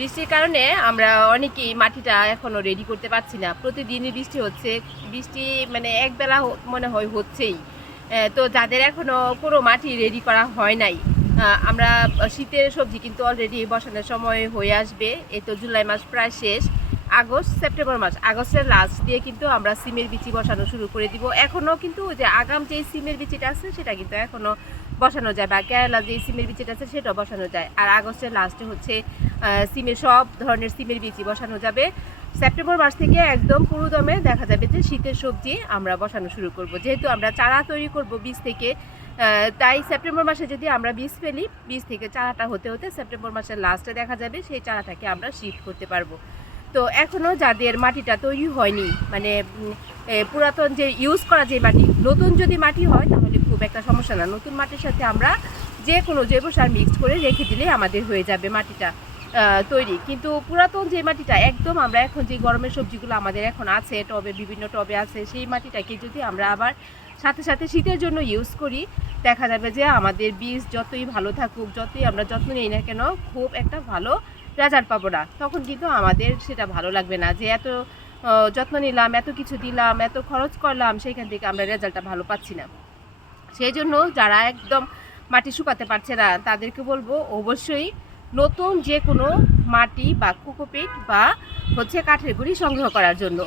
বৃষ্টির কারণে আমরা অনেকেই মাটিটা এখনো রেডি করতে পারছি না। প্রতিদিনই বৃষ্টি হচ্ছে, বৃষ্টি মানে একবেলা মনে হয় হচ্ছেই। তো যাদের এখনো কোনো মাটি রেডি করা হয় নাই, আমরা শীতের সবজি কিন্তু অলরেডি বসানোর সময় হয়ে আসবে। এই তো জুলাই মাস প্রায় শেষ, আগস্ট সেপ্টেম্বর মাস, আগস্টের লাস্ট দিয়ে কিন্তু আমরা সিমের বিচি বসানো শুরু করে দিব। এখনও কিন্তু যে আগাম যে সিমের বিচিটা আছে সেটা কিন্তু এখনও বসানো যায়, বা কেরালা যে সিমের বিচিটা আছে সেটাও বসানো যায়। আর আগস্টের লাস্টে হচ্ছে সিমের সব ধরনের সিমের বিচি বসানো যাবে। সেপ্টেম্বর মাস থেকে একদম পুরো দমে দেখা যাবে যে শীতের সবজি আমরা বসানো শুরু করব। যেহেতু আমরা চারা তৈরি করব বীজ থেকে, তাই সেপ্টেম্বর মাসে যদি আমরা বীজ ফেলি, বীজ থেকে চারাটা হতে হতে সেপ্টেম্বর মাসের লাস্টে দেখা যাবে সেই চারাটাকে আমরা শিফট করতে পারবো। তো এখনও যাদের মাটিটা তৈরি হয়নি, মানে পুরাতন যে ইউজ করা যে মাটি, নতুন যদি মাটি হয় তাহলে খুব একটা সমস্যা না। নতুন মাটির সাথে আমরা যে কোনো জৈব সার মিক্স করে রেখে দিলে আমাদের হয়ে যাবে মাটিটা তৈরি। কিন্তু পুরাতন যে মাটিটা একদম, আমরা এখন যে গরমের সবজিগুলো আমাদের এখন আছে টবে, বিভিন্ন টবে আছে, সেই মাটিটাকে যদি আমরা আবার সাথে সাথে শীতের জন্য ইউজ করি, দেখা যাবে যে আমাদের বীজ যতই ভালো থাকুক, যতই আমরা যত্ন নিই না কেন, খুব একটা ভালো রেজাল্ট পাবো না। তখন কিন্তু আমাদের সেটা ভালো লাগবে না যে এত যত্ন নিলাম, এত কিছু দিলাম, এত খরচ করলাম, সেইখান থেকে আমরা রেজাল্টটা ভালো পাচ্ছি না। সেই জন্য যারা একদম মাটি শুকাতে পারছে না তাদেরকে বলবো অবশ্যই নতুন যে কোনো মাটি বা কোকোপিট বা হচ্ছে কাঠের গুঁড়ি সংগ্রহ করার জন্য।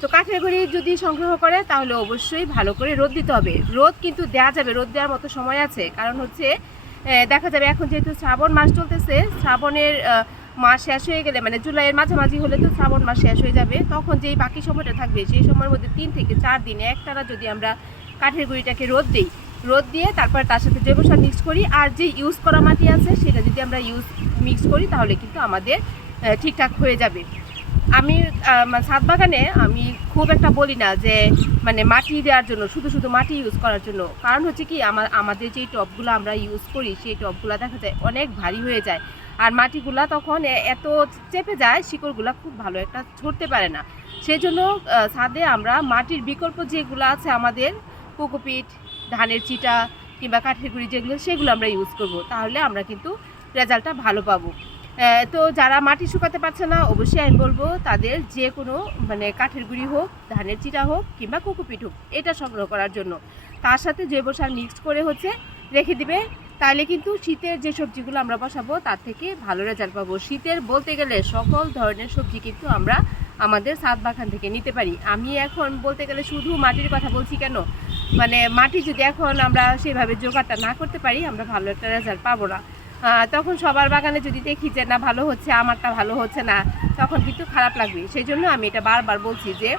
তো কাঠের গুঁড়ি যদি সংগ্রহ করে তাহলে অবশ্যই ভালো করে রোদ দিতে হবে। রোদ কিন্তু দেওয়া যাবে, রোদ দেওয়ার মতো সময় আছে। কারণ হচ্ছে দেখা যাবে এখন যেহেতু শ্রাবণ মাস চলতেছে, শ্রাবণের মাস শেষ হয়ে গেলে, মানে জুলাইয়ের মাঝামাঝি হলে তো শ্রাবণ মাস শেষ হয়ে যাবে, তখন যেই বাকি সময়টা থাকবে সেই সময়ের মধ্যে 3 থেকে 4 দিন একটানা যদি আমরা কাঠের গুঁড়িটাকে রোদ দিই, রোদ দিয়ে তারপর তার সাথে জৈব সার মিক্স করি, আর যে ইউজ করা মাটি আছে সেটা যদি আমরা মিক্স করি তাহলে কিন্তু আমাদের ঠিকঠাক হয়ে যাবে। আমি ছাদ বাগানে আমি খুব একটা বলি না যে মানে মাটি দেওয়ার জন্য, শুধু শুধু মাটি ইউজ করার জন্য। কারণ হচ্ছে কি, আমাদের যেই টবগুলো আমরা ইউজ করি সেই টবগুলো দেখা যায় অনেক ভারী হয়ে যায়, আর মাটিগুলা তখন এত চেপে যায়, শিকড়গুলা খুব ভালো একটা ছড়তে পারে না। সেই জন্য ছাদে আমরা মাটির বিকল্প যেগুলো আছে আমাদের, কোকোপিট, ধানের চিটা কিংবা কাঠের গুঁড়ি যেগুলো, সেগুলো আমরা ইউজ করব, তাহলে আমরা কিন্তু রেজাল্টটা ভালো পাবো। তো যারা মাটি শুকাতে পারছে না, অবশ্যই আমি বলবো তাদের যে কোনো মানে কাঠের গুঁড়ি হোক, ধানের চিটা হোক কিংবা কোকোপিট হোক, এটা সংগ্রহ করার জন্য তার সাথে জৈব সার মিক্স করে হচ্ছে রেখে দিবে। তাহলে কিন্তু শীতের যে সবজিগুলো আমরা বসাবো তার থেকে ভালো রেজাল্ট পাবো। শীতের বলতে গেলে সকল ধরনের সবজি কিন্তু আমরা আমাদের ছাদ বাগান থেকে নিতে পারি। আমি এখন বলতে গেলে শুধু মাটির কথা বলছি কেন, মানে মাটি যদি এখন আমরা সেভাবে জোগাড়টা না করতে পারি, আমরা ভালো একটা রেজাল্ট পাবো না। তখন সবার বাগানে যদি দেখি যে না ভালো হচ্ছে, আমারটা ভালো হচ্ছে না, তখন কিন্তু খারাপ লাগবে। সেই জন্য আমি এটা বারবার বলছি যে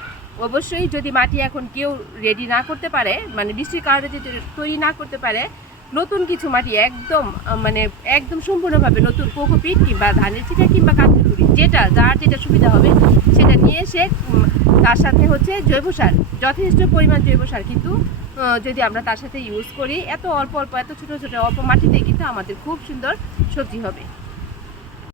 অবশ্যই যদি মাটি এখন কেউ রেডি না করতে পারে, মানে বৃষ্টির কারণে যদি তৈরি না করতে পারে, নতুন কিছু মাটি একদম মানে একদম সম্পূর্ণভাবে নতুন কোকোপিট কিংবা ধানের চিটা কিংবা কাঠের গুঁড়ি, যার যেটা সুবিধা হবে সেটা নিয়ে এসে তার সাথে হচ্ছে জৈব সার, যথেষ্ট পরিমাণ জৈব সার কিন্তু যদি আমরা তার সাথে ইউজ করি, এত অল্প অল্প, এত ছোটো ছোটো অল্প মাটিতে কিন্তু আমাদের খুব সুন্দর সবজি হবে।